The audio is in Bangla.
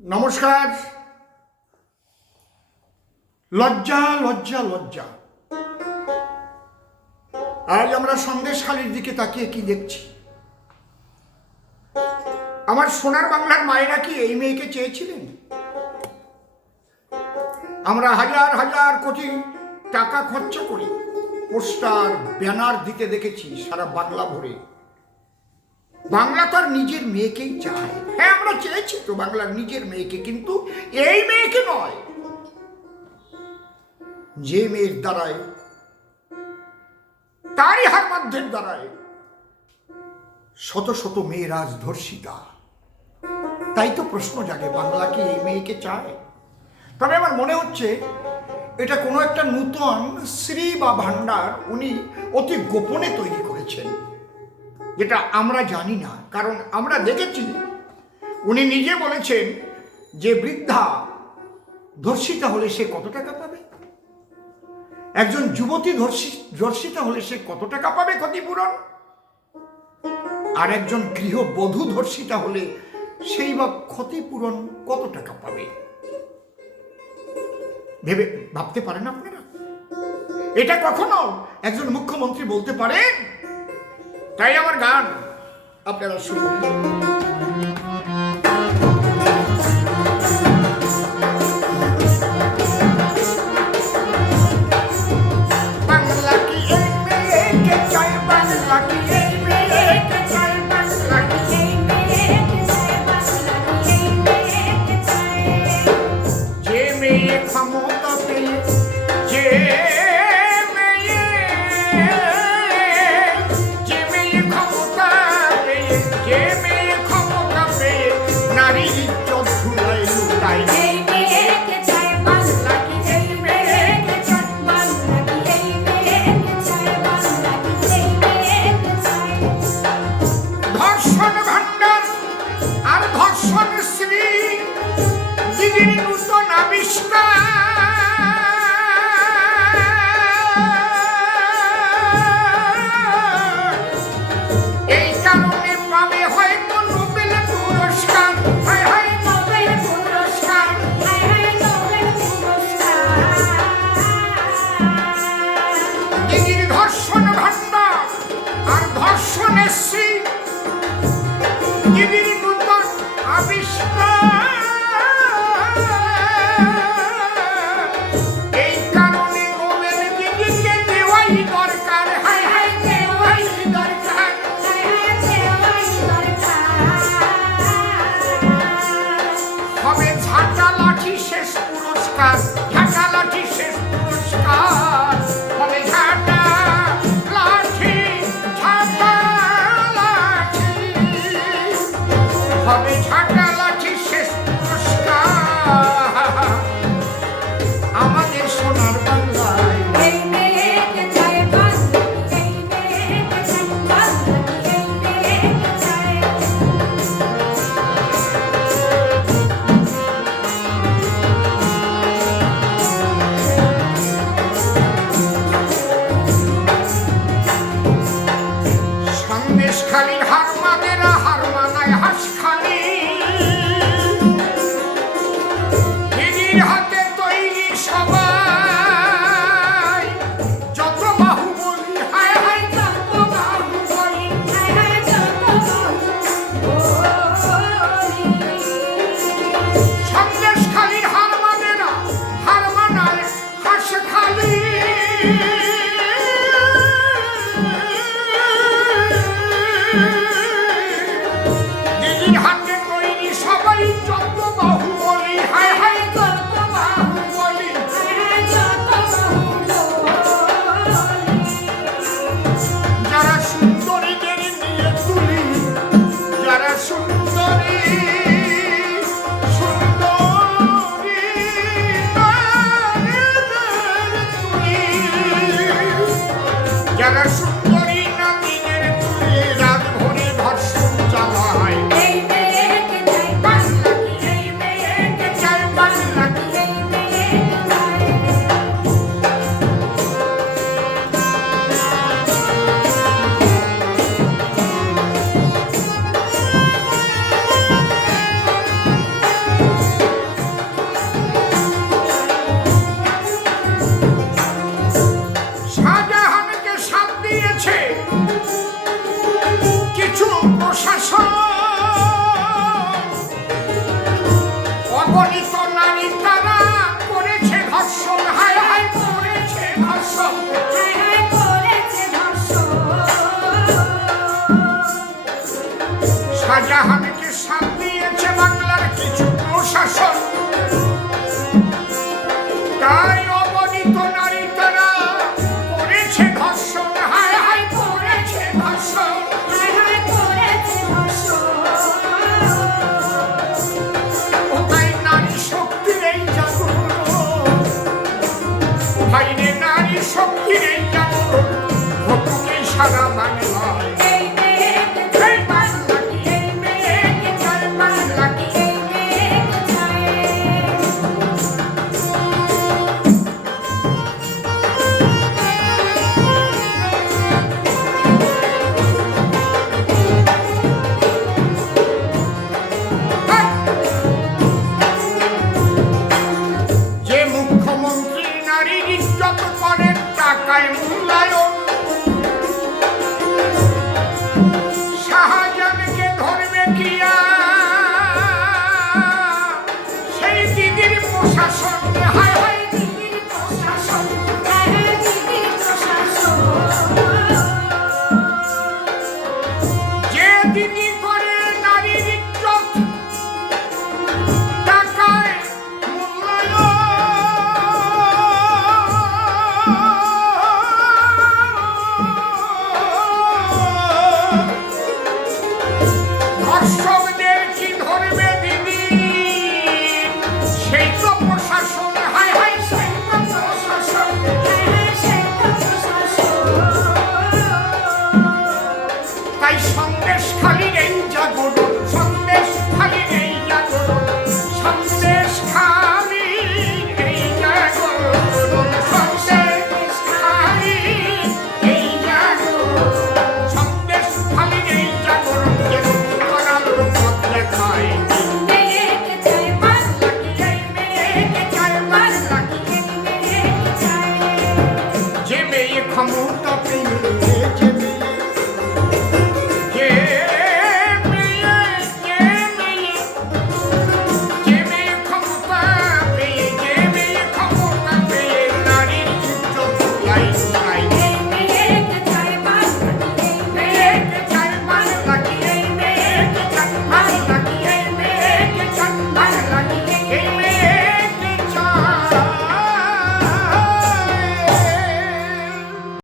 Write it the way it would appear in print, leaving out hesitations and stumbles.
নমস্কার। লজ্জা লজ্জা লজ্জা। আজ আমরা সন্দেশখালির দিকে তাকিয়ে কি দেখছি? আমার সোনার বাংলার মায়েরা কি এই মেয়েকে চেয়েছিলেন? আমরা হাজার হাজার কোটি টাকা খরচা করি পোস্টার ব্যানার দিতে দেখেছি সারা বাংলা ভরে। বাংলা তার নিজের মেয়েকেই চায়। হ্যাঁ, আমরা চেয়েছি তো বাংলার নিজের মেয়েকে, কিন্তু এই মেয়েকে নয়, যে মেয়ের দ্বারায়, তারই হার মধ্যের দ্বারায় শত শত মেয়ের আজ ধর্ষিতা। তাই তো প্রশ্ন জাগে, বাংলা কি এই মেয়েকে চায়? তবে আমার মনে হচ্ছে এটা কোনো একটা নূতন শ্রী বা ভাণ্ডার উনি অতি গোপনে তৈরি করেছেন, যেটা আমরা জানি না। কারণ আমরা দেখেছি উনি নিজে বলেছেন যে বৃদ্ধা ধর্ষিতা হলে সে কত টাকা পাবে, একজন যুবতী ধর্ষিতা হলে সে কত টাকা পাবে ক্ষতিপূরণ, আর একজন গৃহবধূ ধর্ষিতা হলে সেই বা ক্ষতিপূরণ কত টাকা পাবে। ভেবে ভাবতে পারেন আপনারা? এটা কখনো একজন মুখ্যমন্ত্রী বলতে পারেন? তাই আমার গান আপনারা শুনুন। বাংলা কি এই মেয়েকে চায়, বাংলা কি এই মেয়েকে চায়, বাংলা কি এই মেয়েকে চায়, বাংলা কি এই মেয়েকে চায়। যে মেয়ে ক্ষমতা পেয়ে, যে হবে ঝাঁটা লাঠি শেষ পুরস্কার।